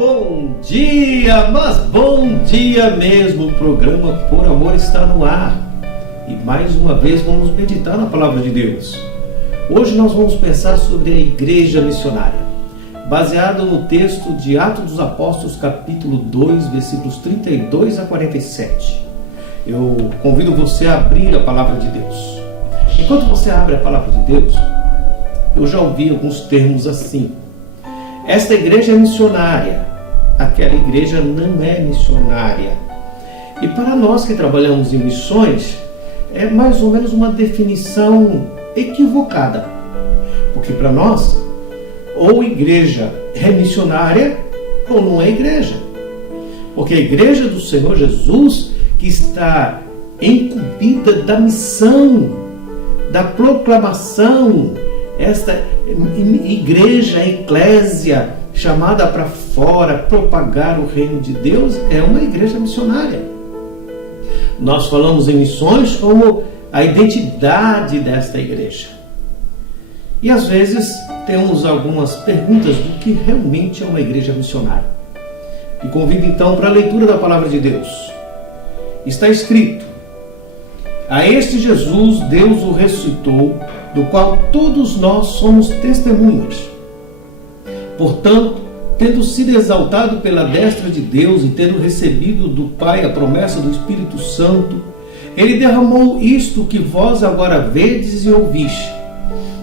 Bom dia, mas bom dia mesmo. O programa Por Amor está no ar. E mais uma vez vamos meditar na Palavra de Deus. Hoje nós vamos pensar sobre a Igreja Missionária, baseado no texto de Atos dos Apóstolos, capítulo 2, versículos 32 a 47. Eu convido você a abrir a Palavra de Deus. Enquanto você abre a Palavra de Deus, eu já ouvi alguns termos assim: esta igreja é missionária, aquela igreja não é missionária. E para nós que trabalhamos em missões, é mais ou menos uma definição equivocada. Porque para nós, ou igreja é missionária ou não é igreja. Porque a igreja do Senhor Jesus, que está incumbida da missão, da proclamação, esta igreja, a eclésia, chamada para fora, propagar o reino de Deus, é uma igreja missionária. Nós falamos em missões como a identidade desta igreja. E às vezes temos algumas perguntas do que realmente é uma igreja missionária. E convido então para a leitura da Palavra de Deus. Está escrito: a este Jesus Deus o ressuscitou, do qual todos nós somos testemunhas. Portanto, tendo sido exaltado pela destra de Deus e tendo recebido do Pai a promessa do Espírito Santo, ele derramou isto que vós agora vedes e ouvis.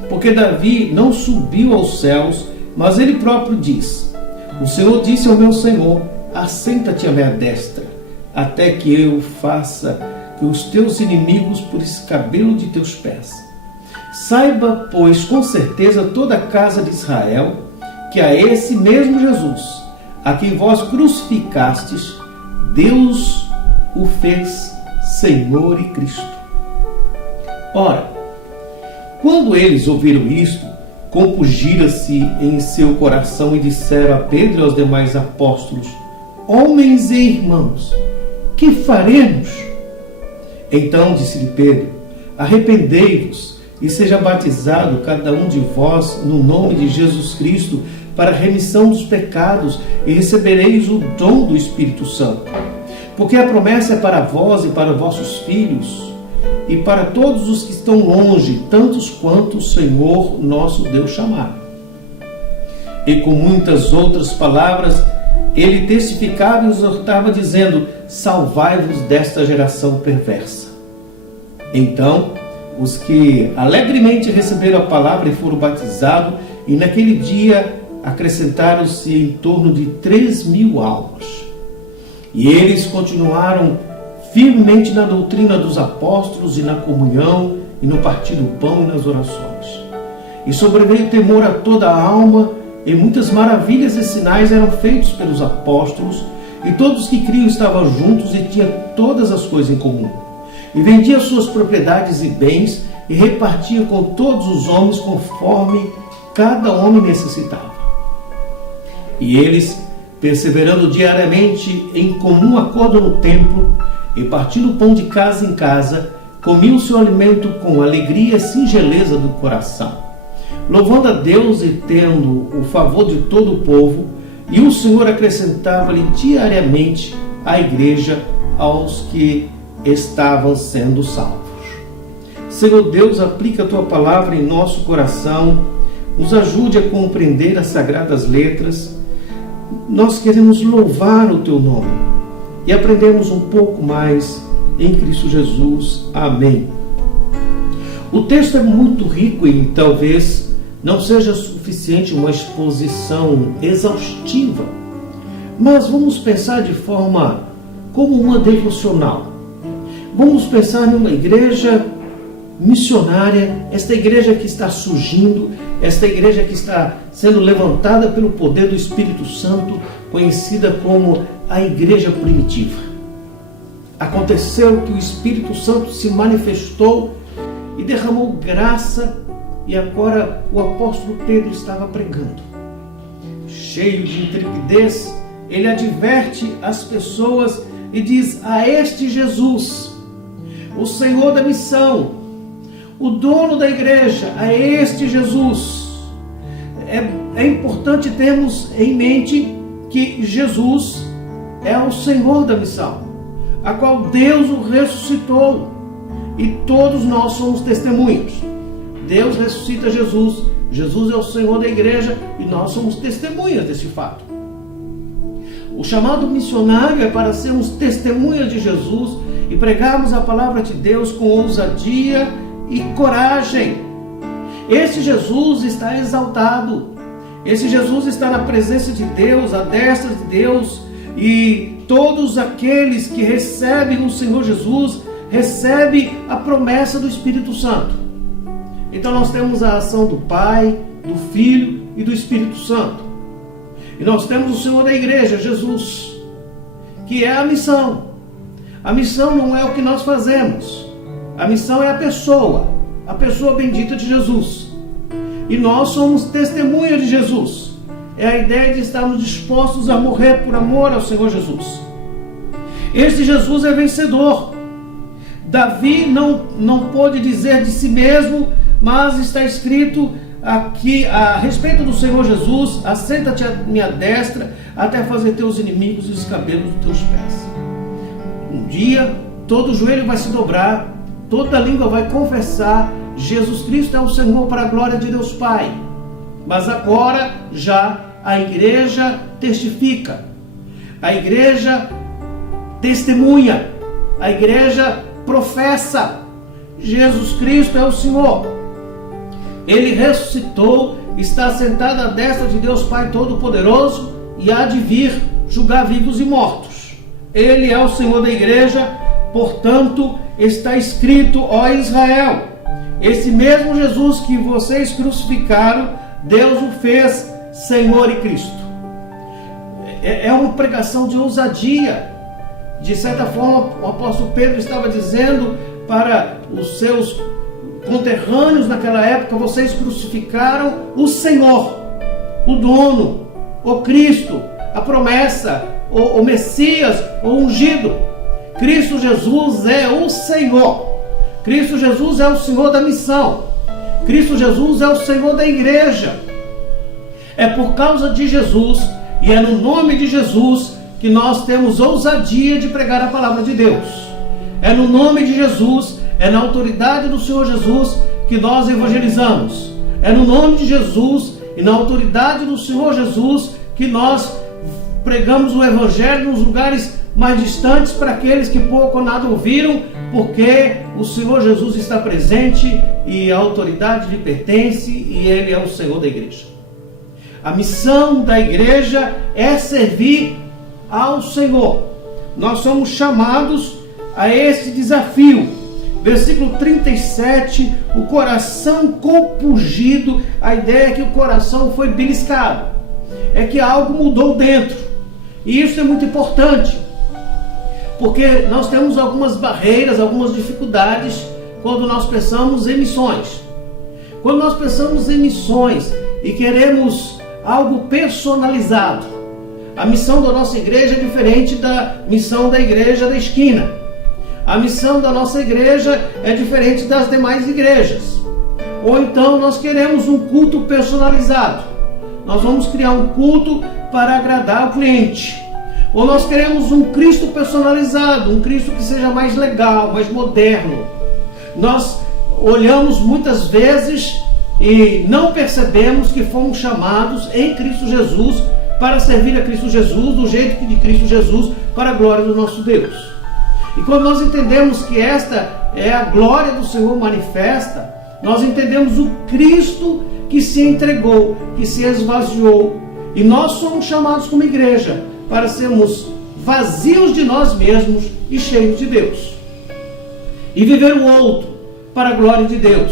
Porque Davi não subiu aos céus, mas ele próprio diz: o Senhor disse ao meu Senhor: assenta-te à minha destra, até que eu faça que os teus inimigos por escabelo de teus pés. Saiba, pois, com certeza toda a casa de Israel, que a esse mesmo Jesus, a quem vós crucificastes, Deus o fez Senhor e Cristo. Ora, quando eles ouviram isto, compungiram-se em seu coração e disseram a Pedro e aos demais apóstolos: homens e irmãos, que faremos? Então disse-lhe Pedro: arrependei-vos e seja batizado cada um de vós no nome de Jesus Cristo para a remissão dos pecados, e recebereis o dom do Espírito Santo. Porque a promessa é para vós e para vossos filhos, e para todos os que estão longe, tantos quanto o Senhor nosso Deus chamar. E com muitas outras palavras, ele testificava e exortava, dizendo: salvai-vos desta geração perversa. Então, os que alegremente receberam a palavra e foram batizados, e naquele dia acrescentaram-se em torno de 3.000 almas. E eles continuaram firmemente na doutrina dos apóstolos e na comunhão, e no partir do pão e nas orações. E sobreveio temor a toda a alma, e muitas maravilhas e sinais eram feitos pelos apóstolos, e todos os que criam estavam juntos e tinham todas as coisas em comum. E vendia suas propriedades e bens, e repartia com todos os homens conforme cada homem necessitava. E eles, perseverando diariamente em comum acordo no templo, e partindo pão de casa em casa, comiam o seu alimento com alegria e singeleza do coração, louvando a Deus e tendo o favor de todo o povo, e o Senhor acrescentava-lhe diariamente à igreja aos que estavam sendo salvos. Senhor Deus, aplica a Tua palavra em nosso coração, nos ajude a compreender as sagradas letras. Nós queremos louvar o Teu nome e aprendemos um pouco mais em Cristo Jesus. Amém. O texto é muito rico e talvez não seja suficiente uma exposição exaustiva, mas vamos pensar de forma como uma devocional. Vamos pensar numa igreja missionária, esta igreja que está surgindo, esta igreja que está sendo levantada pelo poder do Espírito Santo, conhecida como a igreja primitiva. Aconteceu que o Espírito Santo se manifestou e derramou graça, e agora o apóstolo Pedro estava pregando. Cheio de intrepidez, ele adverte as pessoas e diz: a este Jesus, o Senhor da missão, o dono da igreja, a este Jesus. É importante termos em mente que Jesus é o Senhor da missão, a qual Deus o ressuscitou, e todos nós somos testemunhas. Deus ressuscita Jesus, Jesus é o Senhor da igreja e nós somos testemunhas desse fato. O chamado missionário é para sermos testemunhas de Jesus e pregarmos a palavra de Deus com ousadia e coragem. Esse Jesus está exaltado, esse Jesus está na presença de Deus, à destra de Deus, e todos aqueles que recebem o Senhor Jesus recebem a promessa do Espírito Santo. Então nós temos a ação do Pai, do Filho e do Espírito Santo. E nós temos o Senhor da igreja, Jesus, que é a missão. A missão não é o que nós fazemos. A missão é a pessoa bendita de Jesus. E nós somos testemunhas de Jesus. É a ideia de estarmos dispostos a morrer por amor ao Senhor Jesus. Este Jesus é vencedor. Davi não pôde dizer de si mesmo, mas está escrito aqui a respeito do Senhor Jesus: assenta-te à minha destra até fazer teus inimigos os cabelos dos teus pés. Um dia todo joelho vai se dobrar, toda língua vai confessar: Jesus Cristo é o Senhor, para a glória de Deus Pai. Mas agora já a igreja testifica, a igreja testemunha, a igreja professa: Jesus Cristo é o Senhor. Ele ressuscitou, está sentado à destra de Deus Pai Todo-Poderoso e há de vir julgar vivos e mortos. Ele é o Senhor da igreja, portanto está escrito: ó Israel, esse mesmo Jesus que vocês crucificaram, Deus o fez Senhor e Cristo. É uma pregação de ousadia. De certa forma, o apóstolo Pedro estava dizendo para os seus conterrâneos naquela época: vocês crucificaram o Senhor, o dono, o Cristo, a promessa, o Messias, o ungido. Cristo Jesus é o Senhor. Cristo Jesus é o Senhor da missão. Cristo Jesus é o Senhor da igreja. É por causa de Jesus e é no nome de Jesus que nós temos ousadia de pregar a palavra de Deus. É no nome de Jesus, é na autoridade do Senhor Jesus que nós evangelizamos. É no nome de Jesus e na autoridade do Senhor Jesus que nós pregamos o evangelho nos lugares mais distantes para aqueles que pouco ou nada ouviram, porque o Senhor Jesus está presente e a autoridade lhe pertence e Ele é o Senhor da igreja. A missão da igreja é servir ao Senhor. Nós somos chamados a esse desafio. Versículo 37, o coração compungido. A ideia é que o coração foi beliscado, é que algo mudou dentro. E isso é muito importante, porque nós temos algumas barreiras, algumas dificuldades quando nós pensamos em missões. Quando nós pensamos em missões e queremos algo personalizado, a missão da nossa igreja é diferente da missão da igreja da esquina. A missão da nossa igreja é diferente das demais igrejas. Ou então nós queremos um culto personalizado. Nós vamos criar um culto para agradar o cliente. Ou nós queremos um Cristo personalizado, um Cristo que seja mais legal, mais moderno. Nós olhamos muitas vezes e não percebemos que fomos chamados em Cristo Jesus para servir a Cristo Jesus do jeito de Cristo Jesus, para a glória do nosso Deus. E quando nós entendemos que esta é a glória do Senhor manifesta, nós entendemos o Cristo que se entregou, que se esvaziou. E nós somos chamados como igreja para sermos vazios de nós mesmos e cheios de Deus. E viver o outro para a glória de Deus.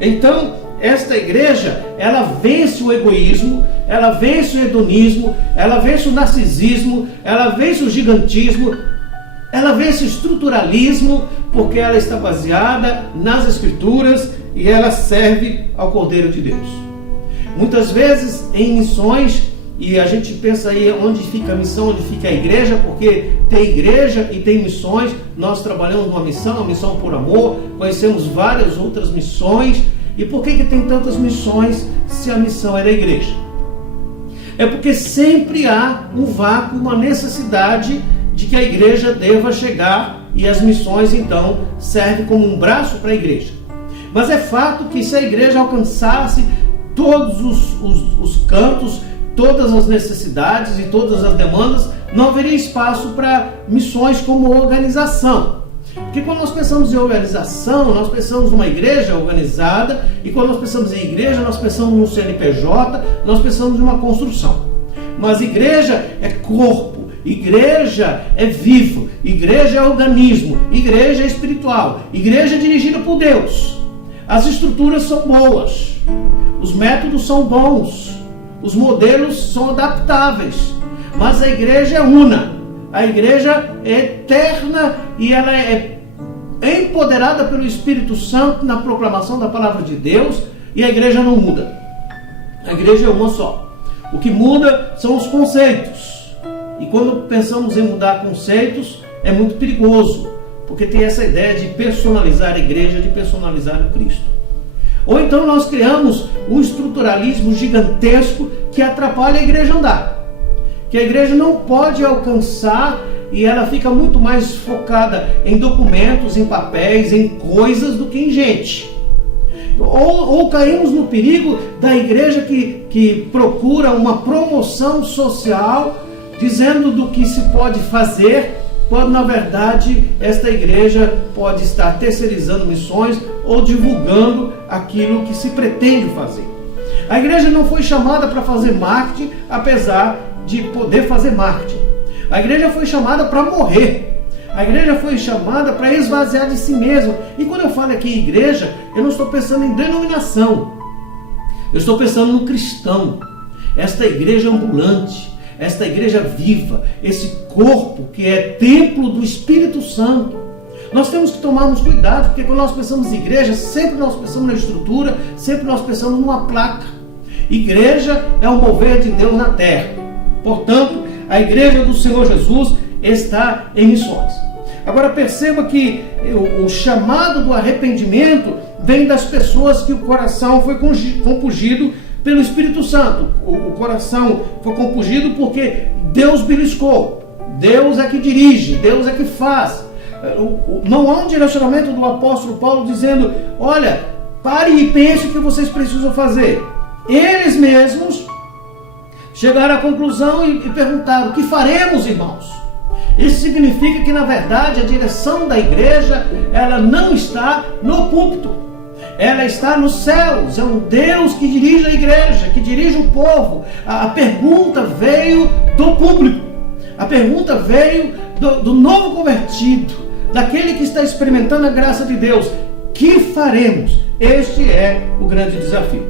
Então, esta igreja, ela vence o egoísmo, ela vence o hedonismo, ela vence o narcisismo, ela vence o gigantismo, ela vence o estruturalismo, porque ela está baseada nas Escrituras e ela serve ao Cordeiro de Deus. Muitas vezes em missões, e a gente pensa aí onde fica a missão, onde fica a igreja, porque tem igreja e tem missões. Nós trabalhamos numa missão, a missão por amor, conhecemos várias outras missões. E por que tem tantas missões se a missão é da igreja? É porque sempre há um vácuo, uma necessidade de que a igreja deva chegar, e as missões então servem como um braço para a igreja. Mas é fato que se a igreja alcançasse todos os cantos, todas as necessidades e todas as demandas, não haveria espaço para missões como organização. Porque quando nós pensamos em organização, nós pensamos numa igreja organizada, e quando nós pensamos em igreja, nós pensamos num CNPJ, nós pensamos numa construção. Mas igreja é corpo, igreja é vivo, igreja é organismo, igreja é espiritual, igreja é dirigida por Deus. As estruturas são boas, os métodos são bons, os modelos são adaptáveis, mas a igreja é una, a igreja é eterna e ela é empoderada pelo Espírito Santo na proclamação da palavra de Deus, e a igreja não muda. A igreja é uma só. O que muda são os conceitos. E quando pensamos em mudar conceitos, é muito perigoso, porque tem essa ideia de personalizar a igreja, de personalizar o Cristo. Ou então nós criamos um estruturalismo gigantesco que atrapalha a igreja a andar. Que a igreja não pode alcançar, e ela fica muito mais focada em documentos, em papéis, em coisas do que em gente. Ou caímos no perigo da igreja que procura uma promoção social, dizendo do que se pode fazer, quando na verdade esta igreja pode estar terceirizando missões ou divulgando aquilo que se pretende fazer. A igreja não foi chamada para fazer marketing, apesar de poder fazer marketing. A igreja foi chamada para morrer. A igreja foi chamada para esvaziar de si mesma. E quando eu falo aqui em igreja, eu não estou pensando em denominação. Eu estou pensando no cristão. Esta igreja ambulante, esta igreja viva, esse corpo que é templo do Espírito Santo. Nós temos que tomarmos cuidado, porque quando nós pensamos em igreja, sempre nós pensamos na estrutura, sempre nós pensamos numa placa. Igreja é o mover de Deus na terra. Portanto, a igreja do Senhor Jesus está em missões. Agora perceba que o chamado do arrependimento vem das pessoas que o coração foi compungido pelo Espírito Santo. O coração foi compungido porque Deus beliscou. Deus é que dirige, Deus é que faz. Não há um direcionamento do apóstolo Paulo dizendo: olha, pare e pense o que vocês precisam fazer. Eles mesmos chegaram à conclusão e perguntaram: o que faremos, irmãos? Isso significa que, na verdade, a direção da igreja, ela não está no púlpito. Ela está nos céus. É um Deus que dirige a igreja, que dirige o povo. A pergunta veio do público. A pergunta veio do novo convertido, daquele que está experimentando a graça de Deus. Que faremos? Este é o grande desafio.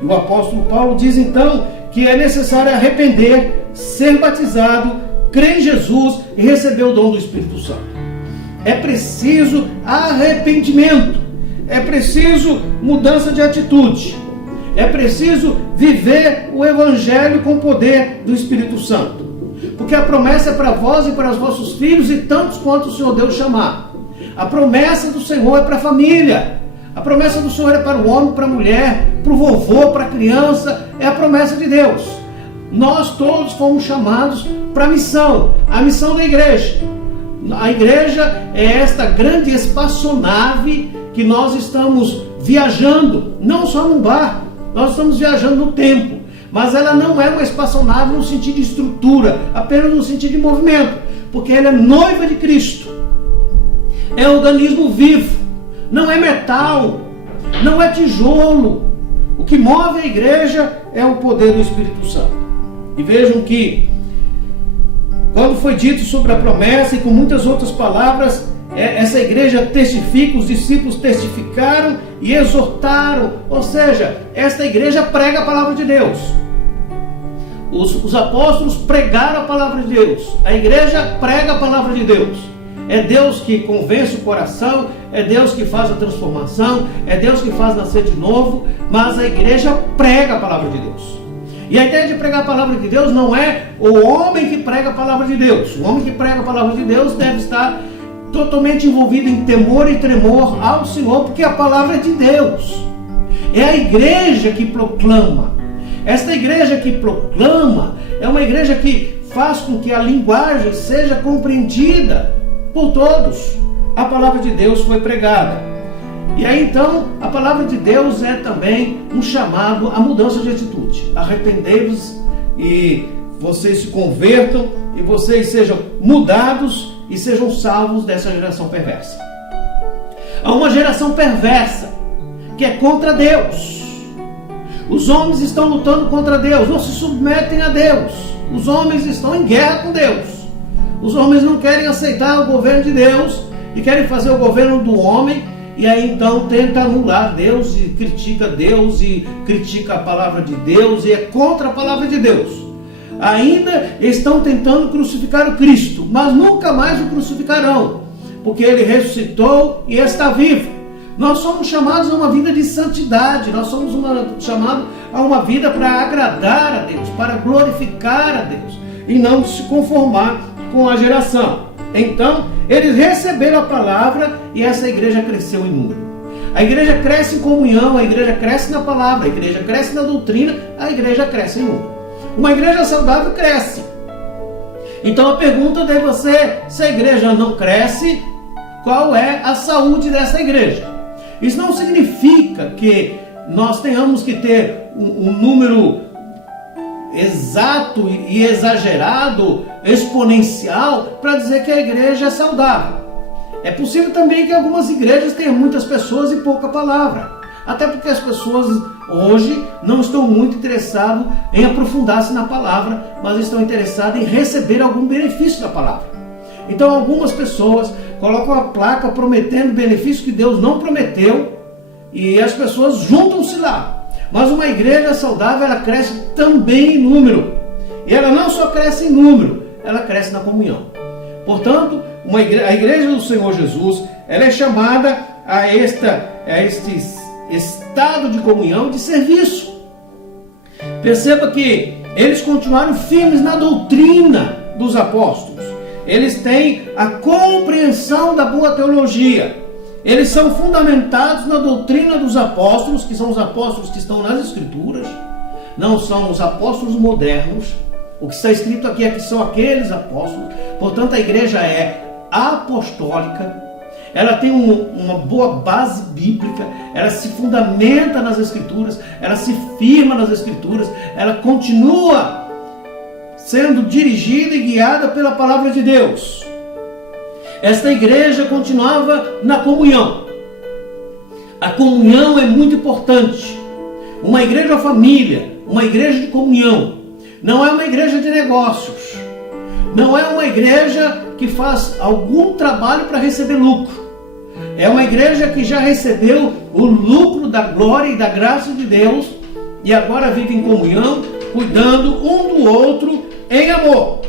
E o apóstolo Paulo diz então que é necessário arrepender, ser batizado, crer em Jesus e receber o dom do Espírito Santo. É preciso arrependimento, é preciso mudança de atitude, é preciso viver o Evangelho com o poder do Espírito Santo, porque a promessa é para vós e para os vossos filhos e tantos quanto o Senhor Deus chamar. A promessa do Senhor é para a família, a promessa do Senhor é para o homem, para a mulher, para o vovô, para a criança, é a promessa de Deus. Nós todos fomos chamados para a missão da igreja. A igreja é esta grande espaçonave que nós estamos viajando, não só num barco, nós estamos viajando no tempo, mas ela não é uma espaçonave no sentido de estrutura, apenas no sentido de movimento, porque ela é noiva de Cristo, é um organismo vivo, não é metal, não é tijolo. O que move a igreja é o poder do Espírito Santo. E vejam que, quando foi dito sobre a promessa e com muitas outras palavras, essa igreja testifica, os discípulos testificaram e exortaram, ou seja, esta igreja prega a palavra de Deus. Os apóstolos pregaram a palavra de Deus, a igreja prega a palavra de Deus. É Deus que convence o coração, é Deus que faz a transformação, é Deus que faz nascer de novo, mas a igreja prega a palavra de Deus. E a ideia de pregar a palavra de Deus não é o homem que prega a palavra de Deus. O homem que prega a palavra de Deus deve estar totalmente envolvido em temor e tremor ao Senhor, porque a palavra é de Deus. É a igreja que proclama. Esta igreja que proclama é uma igreja que faz com que a linguagem seja compreendida por todos. A palavra de Deus foi pregada. E aí então, a palavra de Deus é também um chamado à mudança de atitude. Arrependei-vos e vocês se convertam e vocês sejam mudados e sejam salvos dessa geração perversa. Há uma geração perversa que é contra Deus. Os homens estão lutando contra Deus, não se submetem a Deus. Os homens estão em guerra com Deus. Os homens não querem aceitar o governo de Deus e querem fazer o governo do homem, e aí então tenta anular Deus e critica a palavra de Deus e é contra a palavra de Deus. Ainda estão tentando crucificar o Cristo, mas nunca mais o crucificarão, porque ele ressuscitou e está vivo. Nós somos chamados a uma vida de santidade, nós somos chamados a uma vida para agradar a Deus, para glorificar a Deus, e não se conformar com a geração. Então, eles receberam a palavra e essa igreja cresceu em número. A igreja cresce em comunhão, a igreja cresce na palavra, a igreja cresce na doutrina, a igreja cresce em número. Uma igreja saudável cresce. Então a pergunta deve ser, se a igreja não cresce, qual é a saúde dessa igreja? Isso não significa que nós tenhamos que ter um número exato e exagerado, exponencial, para dizer que a igreja é saudável. É possível também que algumas igrejas tenham muitas pessoas e pouca palavra. Até porque as pessoas hoje não estão muito interessadas em aprofundar-se na palavra, mas estão interessadas em receber algum benefício da palavra. Então algumas pessoas colocam a placa prometendo benefício que Deus não prometeu e as pessoas juntam-se lá. Mas uma igreja saudável, ela cresce também em número. E ela não só cresce em número, ela cresce na comunhão. Portanto, a igreja do Senhor Jesus, ela é chamada a este estado de comunhão, de serviço. Perceba que eles continuaram firmes na doutrina dos apóstolos. Eles têm a compreensão da boa teologia. Eles são fundamentados na doutrina dos apóstolos, que são os apóstolos que estão nas Escrituras. Não são os apóstolos modernos. O que está escrito aqui é que são aqueles apóstolos. Portanto, a igreja é apostólica. Ela tem uma boa base bíblica. Ela se fundamenta nas Escrituras. Ela se firma nas Escrituras. Ela continua sendo dirigida e guiada pela palavra de Deus. Esta igreja continuava na comunhão. A comunhão é muito importante. Uma igreja família, uma igreja de comunhão, não é uma igreja de negócios. Não é uma igreja que faz algum trabalho para receber lucro. É uma igreja que já recebeu o lucro da glória e da graça de Deus e agora vive em comunhão, cuidando um do outro em amor.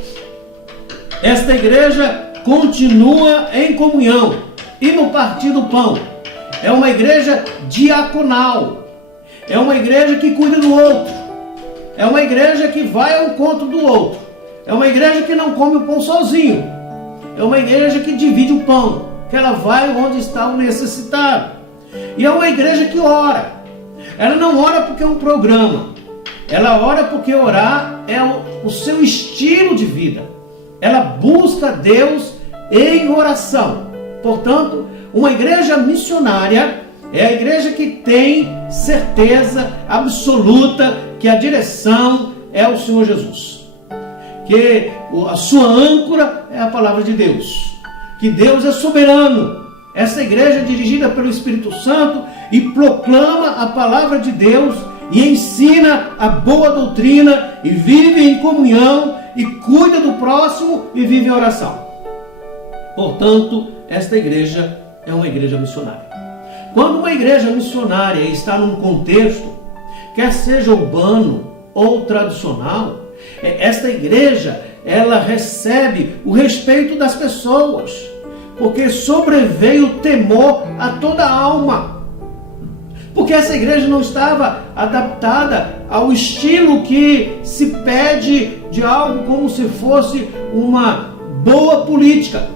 Esta igreja continua em comunhão e no partir do pão. É uma igreja diaconal. É uma igreja que cuida do outro. É uma igreja que vai ao encontro do outro. É uma igreja que não come o pão sozinho. É uma igreja que divide o pão, que ela vai onde está o necessitado. E é uma igreja que ora. Ela não ora porque é um programa. Ela ora porque orar é o seu estilo de vida. Ela busca Deus em oração. Portanto, uma igreja missionária é a igreja que tem certeza absoluta que a direção é o Senhor Jesus. Que a sua âncora é a palavra de Deus. Que Deus é soberano. Essa igreja é dirigida pelo Espírito Santo e proclama a palavra de Deus e ensina a boa doutrina e vive em comunhão e cuida do próximo e vive em oração. Portanto, esta igreja é uma igreja missionária. Quando uma igreja missionária está num contexto, quer seja urbano ou tradicional, esta igreja, ela recebe o respeito das pessoas, porque sobreveio o temor a toda a alma. Porque essa igreja não estava adaptada ao estilo que se pede de algo como se fosse uma boa política,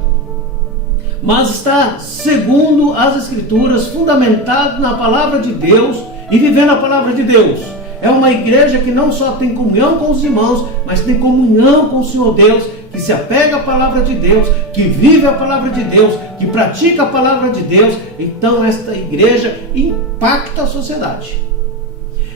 mas está segundo as Escrituras, fundamentado na palavra de Deus e vivendo a palavra de Deus. é uma igreja que não só tem comunhão com os irmãos, mas tem comunhão com o Senhor Deus, que se apega à palavra de Deus, que vive a palavra de Deus, que pratica a palavra de Deus. Então esta igreja impacta a sociedade.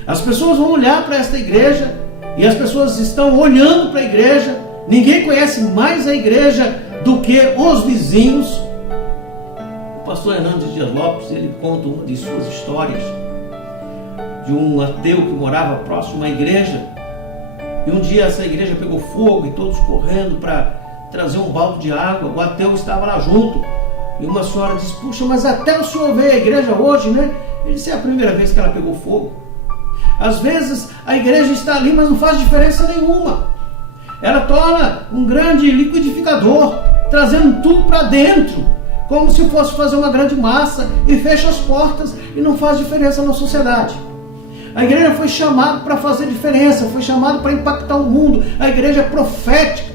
As pessoas vão olhar para esta igreja, e as pessoas estão olhando para a igreja. Ninguém conhece mais a igreja do que os vizinhos. O pastor Hernandes Dias Lopes, ele conta uma de suas histórias, de um ateu que morava próximo à igreja, e um dia essa igreja pegou fogo, e todos correndo para trazer um balde de água. O ateu estava lá junto, e uma senhora disse: puxa, mas até o senhor veio à igreja hoje, né? Ele disse: é a primeira vez que ela pegou fogo. Às vezes a igreja está ali, mas não faz diferença nenhuma. Ela torna um grande liquidificador, trazendo tudo para dentro, como se fosse fazer uma grande massa, e fecha as portas e não faz diferença na sociedade. A igreja foi chamada para fazer diferença, foi chamada para impactar o mundo. A igreja é profética.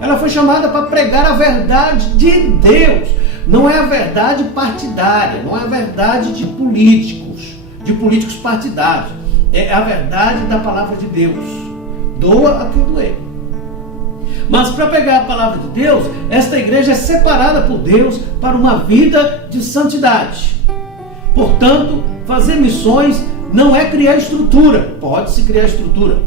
Ela foi chamada para pregar a verdade de Deus. Não é a verdade partidária, não é a verdade de políticos partidários. É a verdade da palavra de Deus. Doa a quem doer. Mas para pegar a palavra de Deus, esta igreja é separada por Deus para uma vida de santidade. Portanto, fazer missões não é criar estrutura. Pode-se criar estrutura.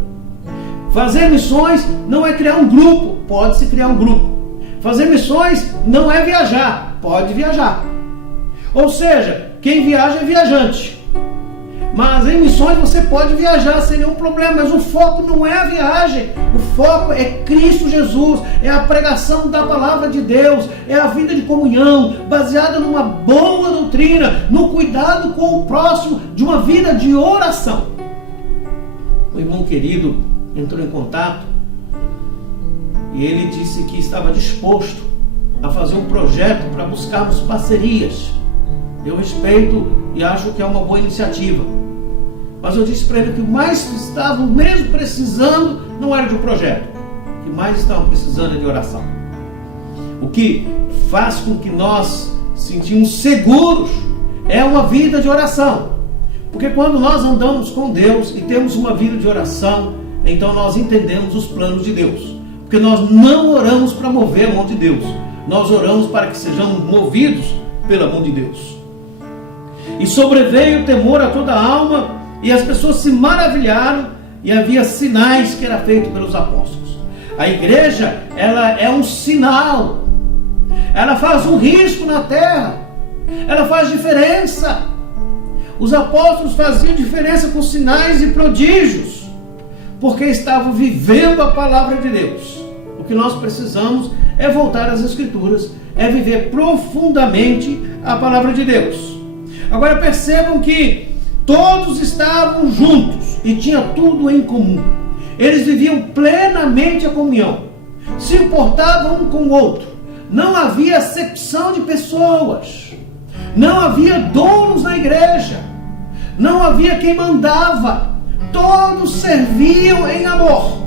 Fazer missões não é criar um grupo. Pode-se criar um grupo. Fazer missões não é viajar. Pode viajar. Ou seja, quem viaja é viajante. Mas em missões você pode viajar sem nenhum problema, mas o foco não é a viagem, o foco é Cristo Jesus, é a pregação da palavra de Deus, é a vida de comunhão, baseada numa boa doutrina, no cuidado com o próximo, de uma vida de oração. O irmão querido entrou em contato e ele disse que estava disposto a fazer um projeto para buscarmos parcerias. Eu respeito e acho que é uma boa iniciativa. Mas eu disse para ele que o mais estavam mesmo precisando não era de um projeto. O que mais estavam precisando é de oração. O que faz com que nós sentimos seguros é uma vida de oração. Porque quando nós andamos com Deus e temos uma vida de oração, então nós entendemos os planos de Deus. Porque nós não oramos para mover a mão de Deus. Nós oramos para que sejamos movidos pela mão de Deus. E sobreveio o temor a toda a alma, e as pessoas se maravilharam, e havia sinais que era feito pelos apóstolos. A igreja, ela é um sinal. Ela faz um risco na terra. Ela faz diferença. Os apóstolos faziam diferença com sinais e prodígios, porque estavam vivendo a palavra de Deus. O que nós precisamos é voltar às Escrituras, é viver profundamente a palavra de Deus. Agora percebam que todos estavam juntos e tinham tudo em comum. Eles viviam plenamente a comunhão, se importavam um com o outro. Não havia acepção de pessoas, não havia donos na igreja, não havia quem mandava. Todos serviam em amor.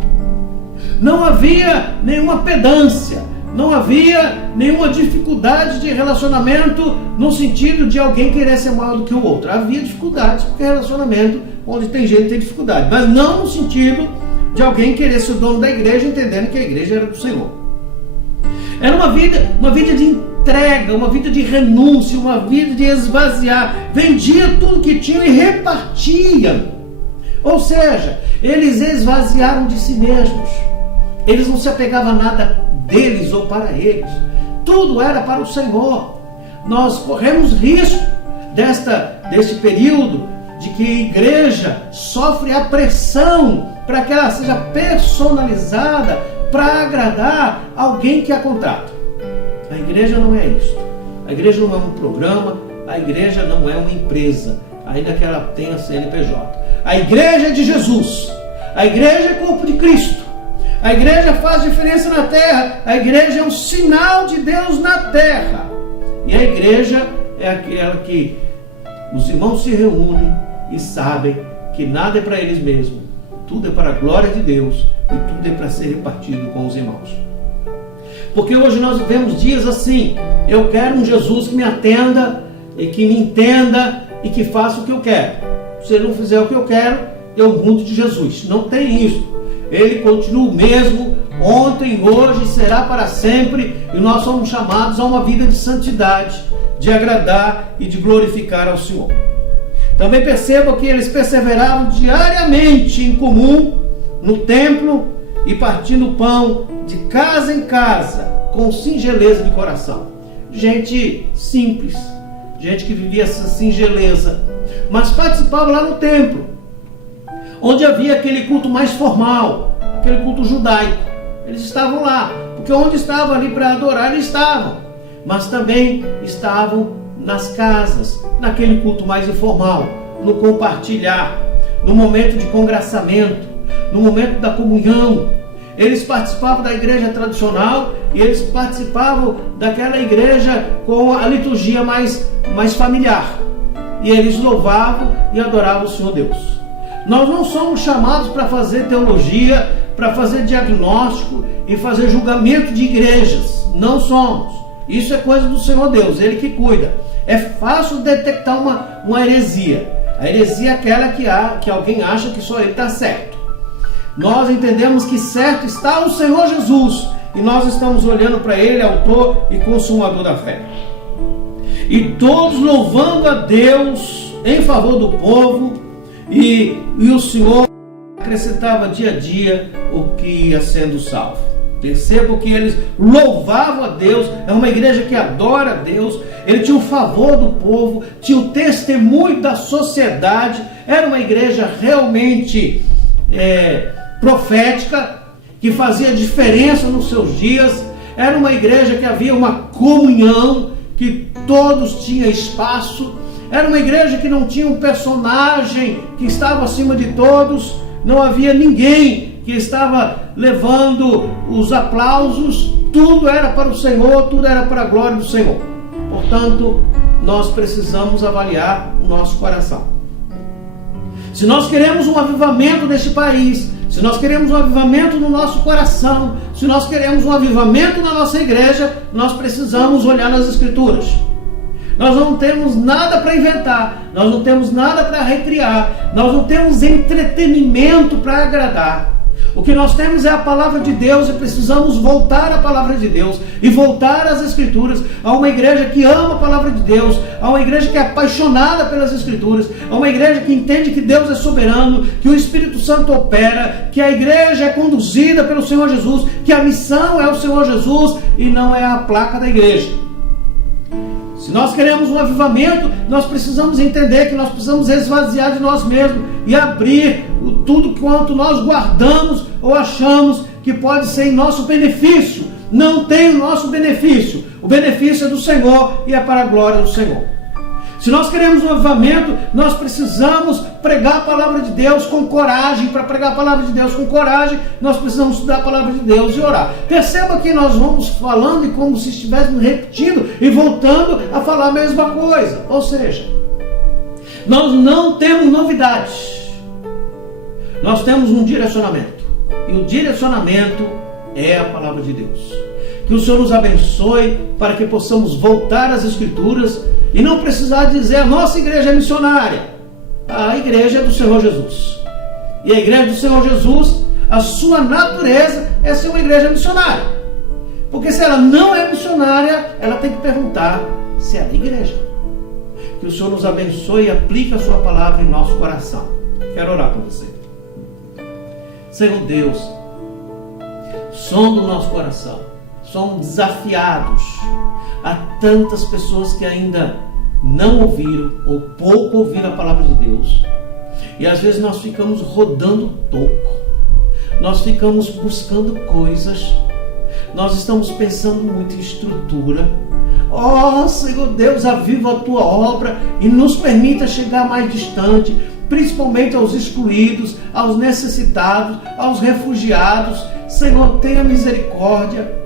Não havia nenhuma pedância, não havia nenhuma dificuldade de relacionamento no sentido de alguém querer ser maior do que o outro. Havia dificuldades, porque é relacionamento onde tem gente que tem dificuldade, mas não no sentido de alguém querer ser dono da igreja, entendendo que a igreja era do Senhor. Era uma vida de entrega, uma vida de renúncia, uma vida de esvaziar. Vendia tudo que tinha e repartia. Ou seja, eles esvaziaram de si mesmos. Eles não se apegavam a nada deles ou para eles. Tudo era para o Senhor. Nós corremos risco deste período de que a igreja sofre a pressão para que ela seja personalizada para agradar alguém que a contrata. A igreja não é isto. A igreja não é um programa, a igreja não é uma empresa, ainda que ela tenha CNPJ. A igreja é de Jesus. A igreja é corpo de Cristo. A igreja faz diferença na terra. A igreja é um sinal de Deus na terra. E a igreja é aquela que os irmãos se reúnem e sabem que nada é para eles mesmos. Tudo é para a glória de Deus e tudo é para ser repartido com os irmãos. Porque hoje nós vivemos dias assim. Eu quero um Jesus que me atenda e que me entenda e que faça o que eu quero. Se ele não fizer o que eu quero, é o mundo de Jesus. Não tem isso. Ele continua o mesmo, ontem, hoje, será para sempre, e nós somos chamados a uma vida de santidade, de agradar e de glorificar ao Senhor. Também perceba que eles perseveravam diariamente em comum, no templo, e partindo o pão de casa em casa, com singeleza de coração. Gente simples, gente que vivia essa singeleza, mas participava lá no templo, onde havia aquele culto mais formal, aquele culto judaico. Eles estavam lá, porque onde estavam ali para adorar, eles estavam. Mas também estavam nas casas, naquele culto mais informal, no compartilhar, no momento de congraçamento, no momento da comunhão. Eles participavam da igreja tradicional e eles participavam daquela igreja com a liturgia mais familiar. E eles louvavam e adoravam o Senhor Deus. Nós não somos chamados para fazer teologia, para fazer diagnóstico e fazer julgamento de igrejas. Não somos. Isso é coisa do Senhor Deus, Ele que cuida. É fácil detectar uma heresia. A heresia é aquela que alguém acha que só ele está certo. Nós entendemos que certo está o Senhor Jesus e nós estamos olhando para Ele, autor e consumador da fé. E todos louvando a Deus em favor do povo, e o Senhor acrescentava dia a dia o que ia sendo salvo. Percebam que eles louvavam a Deus. É uma igreja que adora a Deus. Ele tinha o favor do povo, tinha o testemunho da sociedade. Era uma igreja realmente profética, que fazia diferença nos seus dias. Era uma igreja que havia uma comunhão, que todos tinham espaço. Era uma igreja que não tinha um personagem que estava acima de todos. Não havia ninguém que estava levando os aplausos. Tudo era para o Senhor, tudo era para a glória do Senhor. Portanto, nós precisamos avaliar o nosso coração. Se nós queremos um avivamento neste país, se nós queremos um avivamento no nosso coração, se nós queremos um avivamento na nossa igreja, nós precisamos olhar nas Escrituras. Nós não temos nada para inventar, nós não temos nada para recriar, nós não temos entretenimento para agradar. O que nós temos é a palavra de Deus e precisamos voltar à palavra de Deus e voltar às Escrituras, a uma igreja que ama a palavra de Deus, a uma igreja que é apaixonada pelas Escrituras, a uma igreja que entende que Deus é soberano, que o Espírito Santo opera, que a igreja é conduzida pelo Senhor Jesus, que a missão é o Senhor Jesus e não é a placa da igreja. Se nós queremos um avivamento, nós precisamos entender que nós precisamos esvaziar de nós mesmos e abrir tudo quanto nós guardamos ou achamos que pode ser em nosso benefício. Não tem o nosso benefício. O benefício é do Senhor e é para a glória do Senhor. Se nós queremos um avivamento, nós precisamos pregar a palavra de Deus com coragem. Para pregar a palavra de Deus com coragem, nós precisamos estudar a palavra de Deus e orar. Perceba que nós vamos falando e como se estivéssemos repetindo e voltando a falar a mesma coisa. Ou seja, nós não temos novidades. Nós temos um direcionamento. E o direcionamento é a palavra de Deus. Que o Senhor nos abençoe para que possamos voltar às Escrituras e não precisar dizer a nossa igreja é missionária. A igreja é do Senhor Jesus. E a igreja do Senhor Jesus, a sua natureza é ser uma igreja missionária. Porque se ela não é missionária, ela tem que perguntar se é a igreja. Que o Senhor nos abençoe e aplique a sua palavra em nosso coração. Quero orar por você. Senhor Deus, som do nosso coração. Somos desafiados a tantas pessoas que ainda não ouviram ou pouco ouviram a palavra de Deus. E às vezes nós ficamos rodando toco. Nós ficamos buscando coisas. Nós estamos pensando muito em estrutura. Oh, Senhor Deus, aviva a tua obra e nos permita chegar mais distante, principalmente aos excluídos, aos necessitados, aos refugiados. Senhor, tenha misericórdia.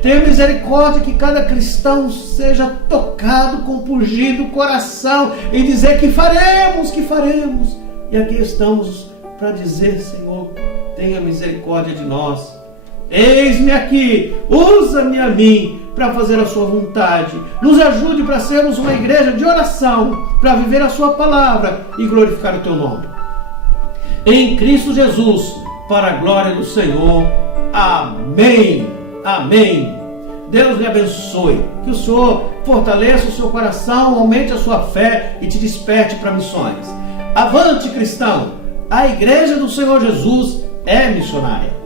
Tenha misericórdia que cada cristão seja tocado, compungido o coração e dizer que faremos. E aqui estamos para dizer, Senhor, tenha misericórdia de nós. Eis-me aqui, usa-me a mim para fazer a sua vontade. Nos ajude para sermos uma igreja de oração, para viver a sua palavra e glorificar o teu nome. em Cristo Jesus, para a glória do Senhor. Amém. Amém. Deus lhe abençoe. Que o Senhor fortaleça o seu coração, aumente a sua fé e te desperte para missões. Avante, cristão! A Igreja do Senhor Jesus é missionária.